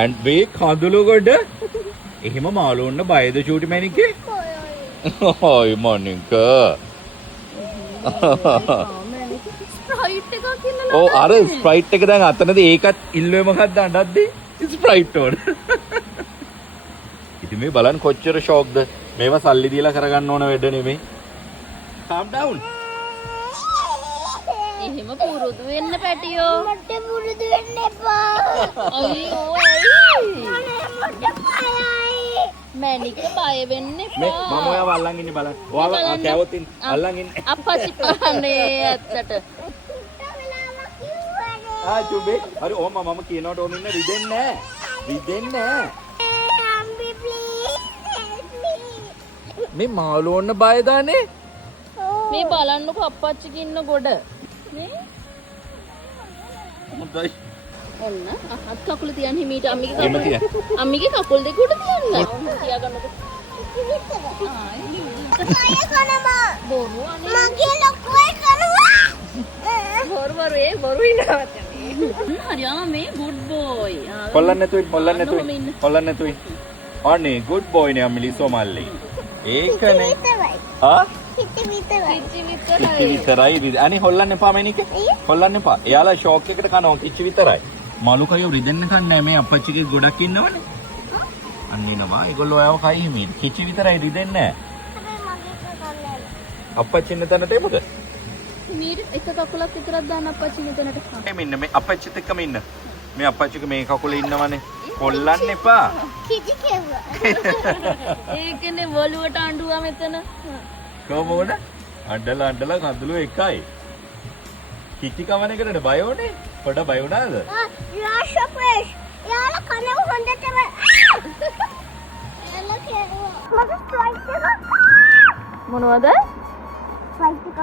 and we කඳුළු ගොඩ එහෙම මාළු වුණ බයද චූටි මැනිකේ ඔය මොනික ස්ප්‍රයිට් එකක් ඉන්නලා ඕ අර ස්ප්‍රයිට් එක දැන් අතනද ඒකත් ඉල්ලුවේ මොකක්ද අඬද්දි ස්ප්‍රයිට් ඕන ඉතින් මේ බලන්න කොච්චර ෂොක්ද මේවා සල්ලි දීලා කරගන්න ඕන වැඩ නෙමෙයි calm down එහෙම පුරුදු වෙන්න පැටියෝ මට පුරුදු වෙන්න එපා. අයියෝ මට බයයි. මැනික බය වෙන්න මේ එපා මම ඔයාව අල්ලන් ඉන්නේ බලන්න ඔයාව කෑවොත් අල්ලන් ඉන්නේ අප්පච්චි පාන්නේ ඇත්තට චුබේ හරි ඕම මම කියනකොට ඕම ඉන්න රිදෙන්නේ Ambi, please help me. මේ මාළු වුණ බයදානේ මේ බලන්නකො අප්පච්චිගේ ඉන්න ගොඩ මේ හොඳයි ඔන්න අහත් කකුල තියන් හිමීට එහෙම තියන්. අම්මිගේ කකුල් දෙක උඩ තියන්න තියාගන්නකො අය කනවා. බොරු අනේ මගේ ලොකුයි කනවා. බොරු බොරු ඉන්නවතනේ හරියා මේ good boy කොල්ලන් නැතුයි අනේ good boy නේ අම්මිලි සෝමල්ලි ඒකනේ ආ හිත විතරයි. කිච්චි විතරයි අනේ හොල්ලන්න එපා මේනික හොල්ලන්න එපා එයාලා ෂෝක් එකට කනවා කිච්චි විතරයි මාළු කයෝ රිදෙන්න කන්නේ මේ අපච්චිගේ ගොඩක් ඉන්නවනේ අන්න වෙනවා ඒගොල්ලෝ ඔයාව කයි හිමීට කිච්චි විතරයි රිදෙන්නේ නැහැ අපච්චි ඉන්න තැනට එමුද මීට එක කකුලක් විතරක් දාන්න අප්පච්චි මෙතනට මෙන්න මේ අපච්චිත් එක්කම ඉන්න මේ අපච්චිගේ මේ කකුලේ ඉන්නවනේ හොල්ලන්න එපා කිචි කෙවුවා. ඒකනේ වලුවට අඬුවා මෙතන කොහොමද අඬලා කඳුළු එකයි කිච්චි කවන එකකට බය වුනේ පොඩ බය වුණාද රාෂප්‍රේෂ්. යාලා කනවා හොඳටම. යාලා කෙරුවා. මගේ ස්ලයිඩ් එක. මොනවද ස්ලයිඩ් එක.